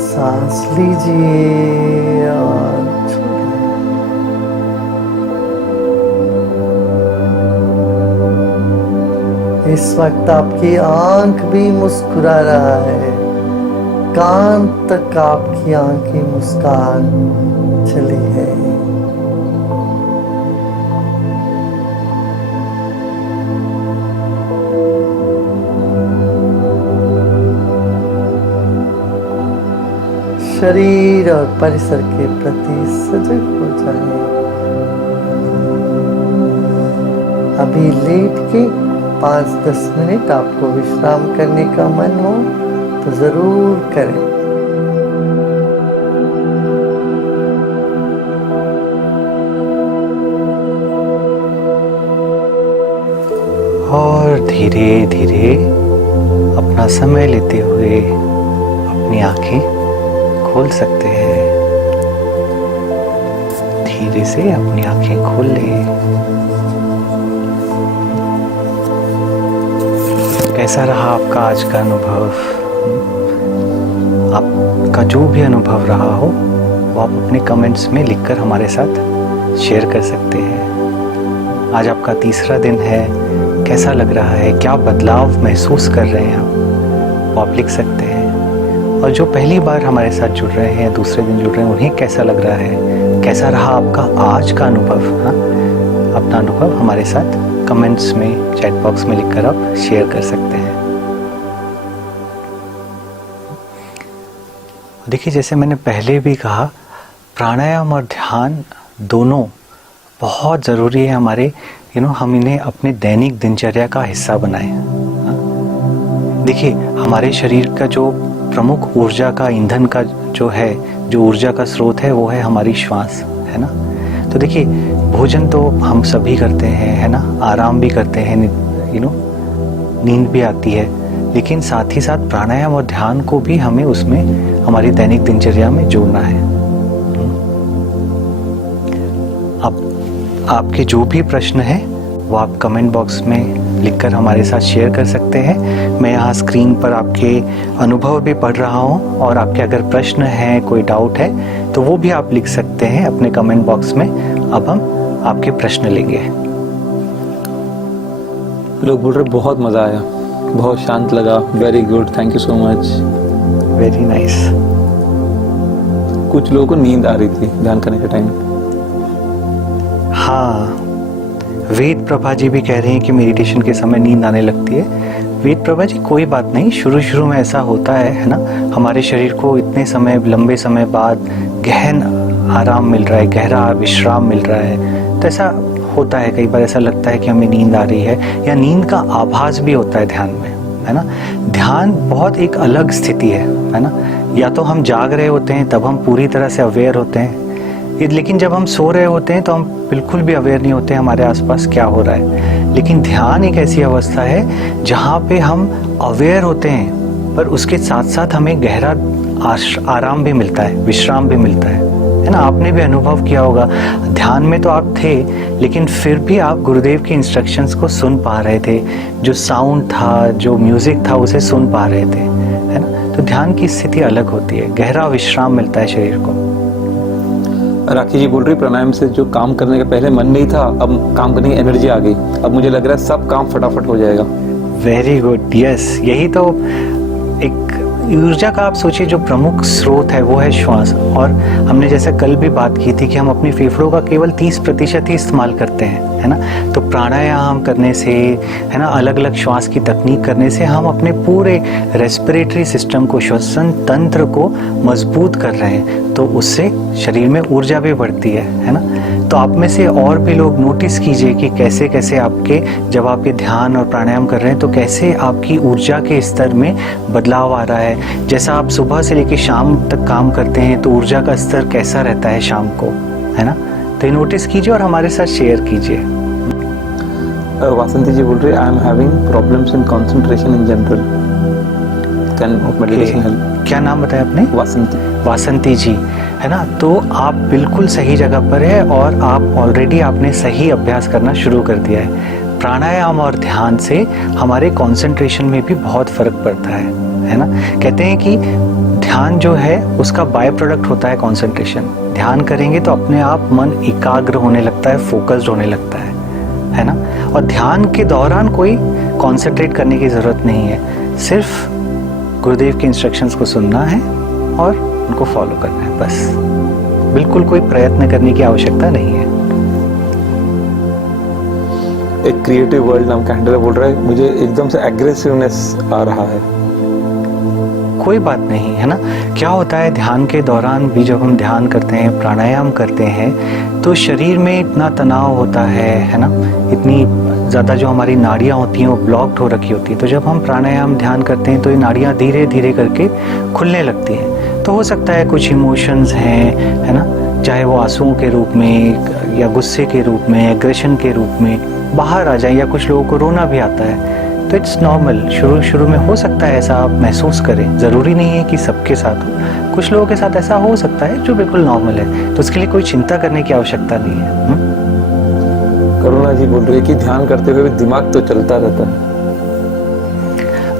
सांस लीजिए और छोड़िए। इस वक्त आपकी आंख भी मुस्कुरा रहा है, कान तक आपकी आंख की मुस्कान चली है। शरीर और परिसर के प्रति सजग हो जाए। अभी लेट के 5-10 मिनट आपको विश्राम करने का मन हो तो जरूर करें। और धीरे धीरे अपना समय लेते हुए अपनी आंखें खोल सकते हैं। धीरे से अपनी आंखें खोल लें। कैसा रहा आपका आज का अनुभव? आपका जो भी अनुभव रहा हो वो आप अपने कमेंट्स में लिखकर हमारे साथ शेयर कर सकते हैं। आज आपका तीसरा दिन है, कैसा लग रहा है, क्या बदलाव महसूस कर रहे हैं आप, वो आप लिख सकते हैं। और जो पहली बार हमारे साथ जुड़ रहे हैं, दूसरे दिन जुड़ रहे हैं, उन्हें कैसा लग रहा है, कैसा रहा आपका आज का अनुभव? हाँ, अपना अनुभव हमारे साथ कमेंट्स में, चैट बॉक्स में लिखकर आप शेयर कर सकते हैं। देखिए, जैसे मैंने पहले भी कहा, प्राणायाम और ध्यान दोनों बहुत ज़रूरी है हमारे, हम इन्हें अपने दैनिक दिनचर्या का हिस्सा बनाएं। देखिए, हमारे शरीर का जो प्रमुख ऊर्जा का ईंधन का जो ऊर्जा का स्रोत है, वो है हमारी श्वास, है ना। तो देखिए, भोजन तो हम सभी करते हैं, है ना, आराम भी करते हैं, नींद भी आती है, लेकिन साथ ही साथ प्राणायाम और ध्यान को भी हमें उसमें हमारी दैनिक दिनचर्या में जोड़ना है। अब आपके जो भी प्रश्न हैं वो आप कमेंट बॉक्स में लिखकर हमारे साथ शेयर कर सकते हैं। मैं यहाँ स्क्रीन पर आपके अनुभव भी पढ़ रहा हूँ, और आपके अगर प्रश्न हैं, कोई डाउट है, तो वो भी आप लिख सकते हैं अपने कमेंट बॉक्स में। अब हम आपके प्रश्न लेंगे। लोग बोल रहे बहुत मज़ा आया, बहुत शांत लगा, very good, thank you so much, very nice. कुछ लोगों को नींद आ रही थी ध्यान करने के टाइम। हाँ, वेद प्रभा जी भी कह रहे हैं कि मेडिटेशन के समय नींद आने लगती है। वेद प्रभा जी, कोई बात नहीं, शुरू में ऐसा होता है ना, हमारे शरीर को इतने समय, लंबे समय बाद गहन आराम मिल रहा है, गहरा विश्राम मिल रहा है, तो ऐसा होता है। कई बार ऐसा लगता है कि हमें नींद आ रही है, या नींद का आभास भी होता है ध्यान में, है ना। ध्यान बहुत एक अलग स्थिति है ना। या तो हम जाग रहे होते हैं, तब हम पूरी तरह से अवेयर होते हैं, लेकिन जब हम सो रहे होते हैं तो हम बिल्कुल भी अवेयर नहीं होते हमारे आसपास क्या हो रहा है। लेकिन ध्यान एक ऐसी अवस्था है जहाँ पे हम अवेयर होते हैं, पर उसके साथ साथ हमें गहरा आराम भी मिलता है, विश्राम भी मिलता है ना। आपने भी अनुभव किया होगा, ध्यान में तो आप थे, लेकिन फिर भी आप गुरुदेव की इंस्ट्रक्शंस को सुन पा रहे थे, जो साउंड था, जो म्यूजिक था, उसे सुन पा रहे थे, है ना। तो ध्यान की स्थिति अलग होती है, गहरा विश्राम मिलता है शरीर को। राखी जी बोल रही, प्राणायाम से जो काम करने का पहले मन नहीं था, अब काम करने की एनर्जी आ गई, अब मुझे लग रहा है सब काम फटाफट हो जाएगा। वेरी गुड, यस, यही तो एक ऊर्जा का आप सोचिए जो प्रमुख स्रोत है वो है श्वास। और हमने जैसे कल भी बात की थी कि हम अपनी फेफड़ों का केवल 30% ही इस्तेमाल करते हैं, है ना। तो प्राणायाम करने से, है ना, अलग अलग श्वास की तकनीक करने से हम अपने पूरे रेस्पिरेटरी सिस्टम को, श्वसन तंत्र को मजबूत कर रहे हैं, तो उससे शरीर में ऊर्जा भी बढ़ती है ना। तो आप में से और भी लोग नोटिस कीजिए कि कैसे कैसे आपके, जब आप ये ध्यान और प्राणायाम कर रहे हैं, तो कैसे आपकी ऊर्जा के स्तर में बदलाव आ रहा है। जैसा आप सुबह से लेकर शाम तक काम करते हैं, तो ऊर्जा का स्तर कैसा रहता है शाम को, है ना। तो ये नोटिस कीजिए और हमारे साथ शेयर कीजिए। वासंती जी बोल रही, I am having problems in concentration in general, can meditation help? क्या नाम बताया आपने? वासंती। वासंती जी, है ना। तो आप बिल्कुल सही जगह पर है, और आप ऑलरेडी आपने सही अभ्यास करना शुरू कर दिया है। प्राणायाम और ध्यान से हमारे कंसंट्रेशन में भी बहुत फर्क पड़ता है ना। कहते हैं कि ध्यान जो है उसका बाय प्रोडक्ट होता है कंसंट्रेशन। ध्यान करेंगे तो अपने आप मन एकाग्र होने लगता है, फोकस्ड होने लगता है है ना। और ध्यान के दौरान कोई कॉन्सेंट्रेट करने की ज़रूरत नहीं है, सिर्फ गुरुदेव के इंस्ट्रक्शंस को सुनना है और उनको फॉलो करना है बस। बिल्कुल कोई प्रयत्न करने की आवश्यकता नहीं है। एक क्रिएटिव वर्ल्ड नाम कैंडल बोल रहा है, मुझे एकदम से एग्रेसिवनेस आ रहा है। कोई बात नहीं है ना। क्या होता है ध्यान के दौरान भी, जब हम ध्यान करते हैं, प्राणायाम करते हैं, तो शरीर में इतना तनाव होता है ना, इतनी ज़्यादा जो हमारी नाड़ियाँ होती हैं वो ब्लॉक्ड हो रखी होती है। तो जब हम प्राणायाम ध्यान करते हैं तो ये नाड़ियाँ धीरे धीरे करके खुलने लगती हैं। तो हो सकता है कुछ इमोशंस हैं, है ना, चाहे वो आंसुओं के रूप में या गुस्से के रूप में, एग्रेशन के रूप में बाहर आ जाए, या कुछ लोगों को रोना भी आता है। तो इट्स नॉर्मल, शुरू में हो सकता है ऐसा आप महसूस करें, ज़रूरी नहीं है कि सबके साथ हो, कुछ लोगों के साथ ऐसा हो सकता है जो बिल्कुल नॉर्मल है। तो उसके लिए कोई चिंता करने की आवश्यकता नहीं है। करुणा जी बोल रही है कि ध्यान करते हुए दिमाग तो चलता रहता है।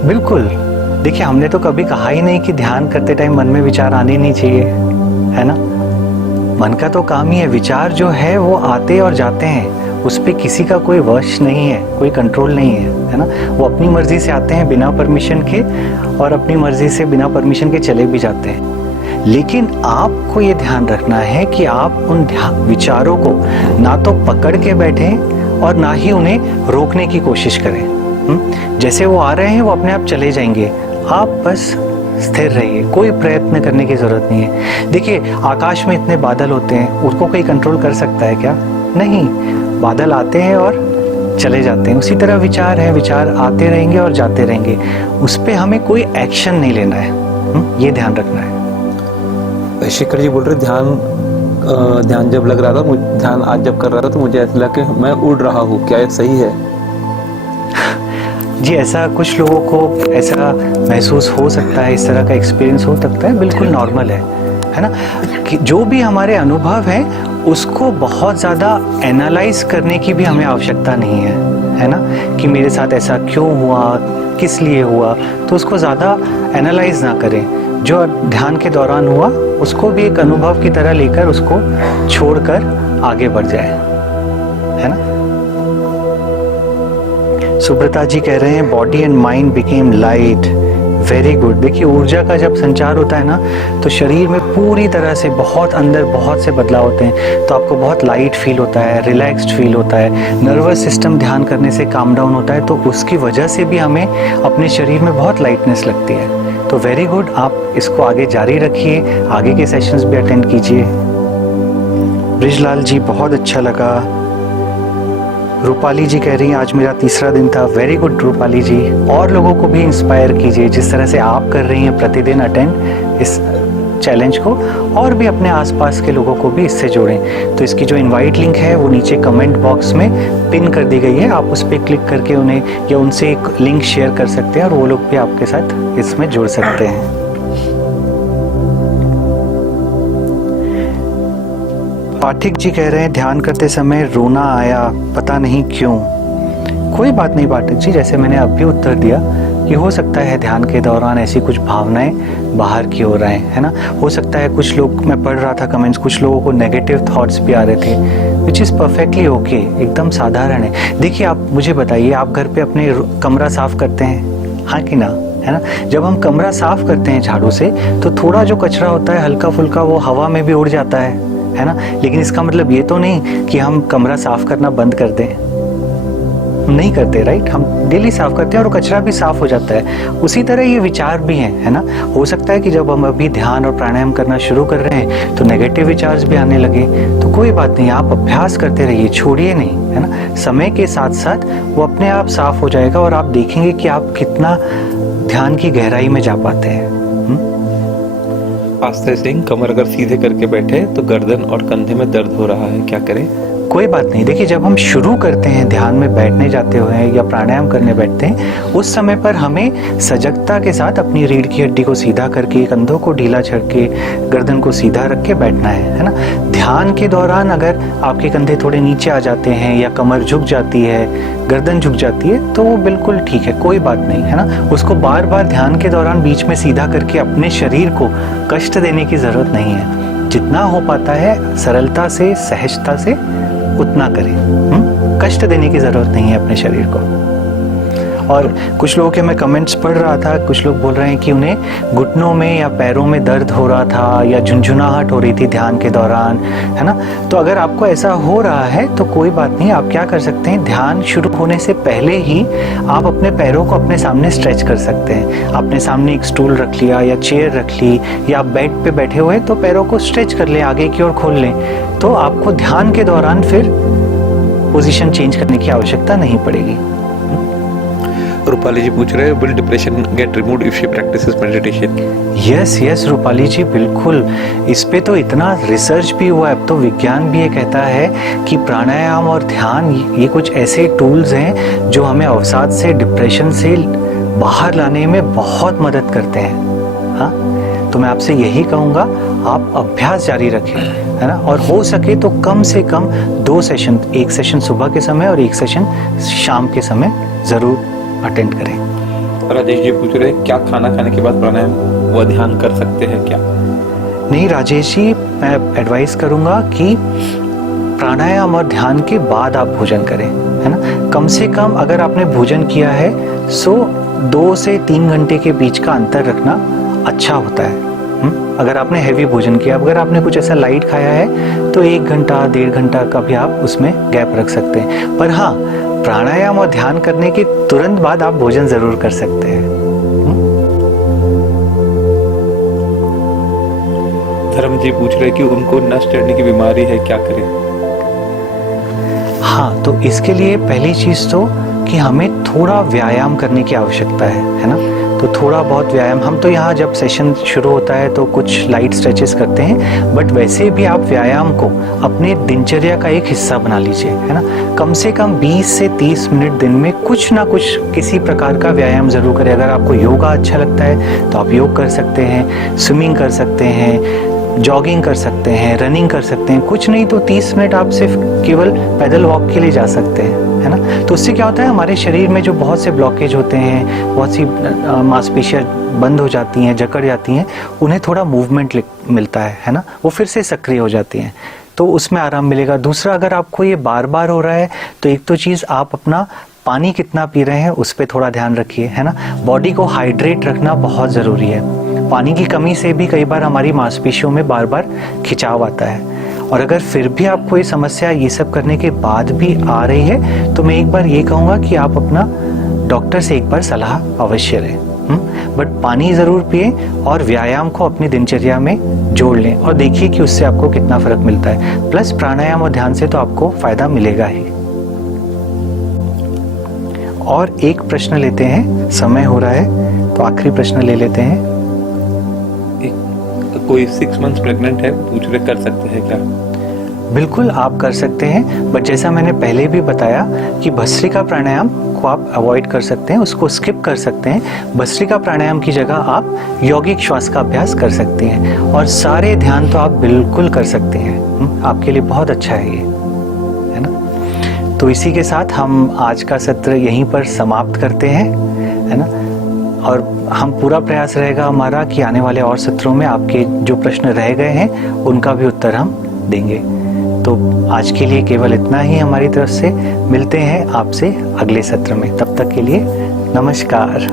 बिल्कुल, देखिए हमने तो कभी कहा ही नहीं कि ध्यान करते टाइम मन में विचार आने नहीं चाहिए, है ना। मन का तो काम ही है, विचार जो है वो आते और जाते हैं, उस पर किसी का कोई वश नहीं है, कोई कंट्रोल नहीं है ना। वो अपनी मर्जी से आते हैं बिना परमिशन के, और अपनी मर्जी से बिना परमिशन के चले भी जाते हैं। लेकिन आपको ये ध्यान रखना है कि आप उन विचारों को ना तो पकड़ के बैठें और ना ही उन्हें रोकने की कोशिश करें। जैसे वो आ रहे हैं वो अपने आप चले जाएंगे, आप बस स्थिर रहिए, कोई प्रयत्न करने की जरूरत नहीं है। देखिए आकाश में इतने बादल होते हैं, उसको कोई कंट्रोल कर सकता है क्या? नहीं, बादल आते हैं और चले जाते हैं। उसी तरह विचार है, विचार आते रहेंगे और जाते रहेंगे, उस पर हमें कोई एक्शन नहीं लेना है, ये ध्यान रखना है। शेखर जी बोल रहे ध्यान जब लग रहा था, ध्यान आज जब कर रहा था तो मुझे ऐसा लगा कि मैं उड़ रहा हूँ, क्या ये सही है? जी ऐसा कुछ लोगों को ऐसा महसूस हो सकता है, इस तरह का एक्सपीरियंस हो सकता है, बिल्कुल नॉर्मल है ना। कि जो भी हमारे अनुभव है उसको बहुत ज़्यादा एनालाइज करने की भी हमें आवश्यकता नहीं है ना, कि मेरे साथ ऐसा क्यों हुआ, किस लिए हुआ, तो उसको ज़्यादा एनालाइज ना करें। जो ध्यान के दौरान हुआ उसको भी एक अनुभव की तरह लेकर उसको छोड़कर आगे बढ़ जाए, है ना। सुब्रता जी कह रहे हैं body and mind became light, very good. देखिए ऊर्जा का जब संचार होता है ना तो शरीर में पूरी तरह से बहुत अंदर बहुत से बदलाव होते हैं, तो आपको बहुत लाइट फील होता है, रिलैक्स्ड फील होता है, नर्वस सिस्टम ध्यान करने से काम डाउन होता है, तो उसकी वजह से भी हमें अपने शरीर में बहुत लाइटनेस लगती है। तो वेरी गुड, आप इसको आगे जारी रखिए, आगे के सेशंस भी अटेंड कीजिए। ब्रिजलाल जी बहुत अच्छा लगा। रूपाली जी कह रही हैं आज मेरा तीसरा दिन था, वेरी गुड रूपाली जी। और लोगों को भी इंस्पायर कीजिए जिस तरह से आप कर रही हैं प्रतिदिन अटेंड इस चैलेंज को, और भी अपने आसपास के लोगों को भी इससे जोड़ें। तो इसकी जो इनवाइट लिंक है वो नीचे कमेंट बॉक्स में पिन कर दी गई है, आप उस पर क्लिक करके उन्हें या उनसे एक लिंक शेयर कर सकते हैं और वो लोग भी आपके साथ इसमें जुड़ सकते हैं। पाठिक जी कह रहे हैं ध्यान करते समय रोना आया, पता नहीं क्यों। कोई बात नहीं पाठक जी, जैसे मैंने अब भी उत्तर दिया कि हो सकता है ध्यान के दौरान ऐसी कुछ भावनाएं बाहर की हो रहे हैं, है ना। हो सकता है कुछ लोग, मैं पढ़ रहा था कमेंट्स, कुछ लोगों को नेगेटिव थॉट्स भी आ रहे थे, विच इज़ परफेक्टली ओके, एकदम साधारण है। देखिए आप मुझे बताइए, आप घर पे अपने कमरा साफ करते हैं, हाँ कि ना, है ना। जब हम कमरा साफ करते हैं झाड़ू से तो थोड़ा जो कचरा होता है हल्का फुल्का वो हवा में भी उड़ जाता है ना। लेकिन इसका मतलब ये तो नहीं कि हम कमरा साफ करना बंद कर दें, नहीं करते, राइट। हम डेली साफ करते हैं और कचरा भी साफ हो जाता है। उसी तरह ये विचार भी हैं, है ना। हो सकता है कि जब हम अभी ध्यान और प्राणायाम करना शुरू कर रहे हैं तो नेगेटिव विचार्स भी आने लगे, तो कोई बात नहीं, आप अभ्यास करते रहिए, छोड़िए नहीं, है ना। समय के साथ साथ वो अपने आप साफ हो जाएगा और आप देखेंगे कि आप कितना ध्यान की गहराई में जा पाते हैं। आस्था सिंह, कमर अगर सीधे करके बैठे तो गर्दन और कंधे में दर्द हो रहा है, क्या करें? कोई बात नहीं। देखिए जब हम शुरू करते हैं ध्यान में बैठने जाते हुए या प्राणायाम करने बैठते हैं, उस समय पर हमें सजगता के साथ अपनी रीढ़ की हड्डी को सीधा करके, कंधों को ढीला छोड़ के, गर्दन को सीधा रख के बैठना है ना। ध्यान के दौरान अगर आपके कंधे थोड़े नीचे आ जाते हैं या कमर झुक जाती है, गर्दन झुक जाती है, तो वो बिल्कुल ठीक है, कोई बात नहीं, है ना। उसको बार बार ध्यान के दौरान बीच में सीधा करके अपने शरीर को कष्ट देने की ज़रूरत नहीं है। जितना हो पाता है सरलता से, सहजता से उतना करें। कष्ट देने की ज़रूरत नहीं है अपने शरीर को। और कुछ लोगों के मैं कमेंट्स पढ़ रहा था, कुछ लोग बोल रहे हैं कि उन्हें घुटनों में या पैरों में दर्द हो रहा था या झुंझुनाहट हो रही थी ध्यान के दौरान, है ना। तो अगर आपको ऐसा हो रहा है तो कोई बात नहीं, आप क्या कर सकते हैं, ध्यान शुरू होने से पहले ही आप अपने पैरों को अपने सामने स्ट्रेच कर सकते हैं। अपने सामने एक स्टूल रख लिया या चेयर रख ली, या आप बेड पे बैठे हुए तो पैरों को स्ट्रेच कर लें, आगे की ओर खोल लें। तो आपको ध्यान के दौरान फिर पोजीशन चेंज करने की आवश्यकता नहीं पड़ेगी। रूपाली जी पूछ रहे हैं, will depression get removed if she practises meditation? Yes Rupali ji, बिल्कुल। इस पे तो इतना रिसर्च भी हुआ है, अब तो विज्ञान भी ये कहता है कि प्राणायाम और ध्यान ये कुछ ऐसे टूल्स हैं जो हमें अवसाद से, डिप्रेशन से बाहर लाने में बहुत मदद करते हैं। हाँ, तो मैं आपसे यही कहूँगा, आप अभ्यास जारी रखें, है ना। और हो सके तो कम से कम 2 सेशन, एक सेशन सुबह के समय और एक सेशन शाम के समय ज़रूर अटेंड करें। राजेश जी पूछ रहे हैं, क्या खाना खाने के बाद प्राणायाम व ध्यान कर सकते हैं क्या? नहीं राजेश जी, मैं एडवाइस करूंगा कि प्राणायाम और ध्यान के बाद आप भोजन करें, है ना। कम से कम अगर आपने भोजन किया है सो 2 से 3 घंटे के बीच का अंतर रखना अच्छा होता है। अगर आपने हैवी भोजन किया, अगर आपने कुछ ऐसा लाइट खाया है तो 1 घंटा 1.5 घंटा का भी आप उसमें गैप रख सकते हैं। पर हाँ, प्राणायाम और ध्यान करने के तुरंत बाद आप भोजन जरूर कर सकते हैं। धर्म जी पूछ रहे कि उनको नस चढ़ने की बीमारी है, क्या करें? हाँ, तो इसके लिए पहली चीज तो कि हमें थोड़ा व्यायाम करने की आवश्यकता है ना। तो थोड़ा बहुत व्यायाम, हम तो यहाँ जब सेशन शुरू होता है तो कुछ लाइट स्ट्रेचेस करते हैं, बट वैसे भी आप व्यायाम को अपने दिनचर्या का एक हिस्सा बना लीजिए, है ना। कम से कम 20 से 30 मिनट दिन में कुछ ना कुछ किसी प्रकार का व्यायाम ज़रूर करें। अगर आपको योगा अच्छा लगता है तो आप योग कर सकते हैं, स्विमिंग कर सकते हैं, जॉगिंग कर सकते हैं, रनिंग कर सकते हैं। कुछ नहीं तो 30 मिनट आप सिर्फ केवल पैदल वॉक के लिए जा सकते हैं, है ना। तो उससे क्या होता है, हमारे शरीर में जो बहुत से ब्लॉकेज होते हैं, बहुत सी मांसपेशियाँ बंद हो जाती हैं, जकड़ जाती हैं, उन्हें थोड़ा मूवमेंट मिलता है ना, वो फिर से सक्रिय हो जाती हैं, तो उसमें आराम मिलेगा। दूसरा, अगर आपको ये बार बार हो रहा है तो एक तो चीज़, आप अपना पानी कितना पी रहे हैं उस पर थोड़ा ध्यान रखिए, है ना। बॉडी को हाइड्रेट रखना बहुत ज़रूरी है। पानी की कमी से भी कई बार हमारी मांसपेशियों में बार बार खिंचाव आता है। और अगर फिर भी आपको ये समस्या ये सब करने के बाद भी आ रही है तो मैं एक बार ये कहूँगा कि आप अपना डॉक्टर से एक बार सलाह अवश्य लें। बट पानी ज़रूर पिए और व्यायाम को अपनी दिनचर्या में जोड़ लें और देखिए कि उससे आपको कितना फ़र्क मिलता है। प्लस प्राणायाम और ध्यान से तो आपको फ़ायदा मिलेगा ही। और एक प्रश्न लेते हैं, समय हो रहा है तो आखिरी प्रश्न ले लेते हैं। कोई 6 मंथ्स प्रेग्नेंट है, पूछ रहे कर सकते हैं क्या? बिल्कुल आप कर सकते हैं, बट जैसा मैंने पहले भी बताया कि भस्त्रिका प्राणायाम को आप अवॉइड कर सकते हैं, उसको स्किप कर सकते हैं। भस्त्रिका प्राणायाम की जगह आप यौगिक श्वास का अभ्यास कर सकते हैं और सारे ध्यान तो आप बिल्कुल कर सकते हैं। आपके लिए बहुत अच्छा है ये, है ना। तो इसी के साथ हम आज का सत्र यहीं पर समाप्त करते हैं, है ना। और हम पूरा प्रयास रहेगा हमारा कि आने वाले और सत्रों में आपके जो प्रश्न रह गए हैं उनका भी उत्तर हम देंगे। तो आज के लिए केवल इतना ही हमारी तरफ से। मिलते हैं आपसे अगले सत्र में, तब तक के लिए नमस्कार।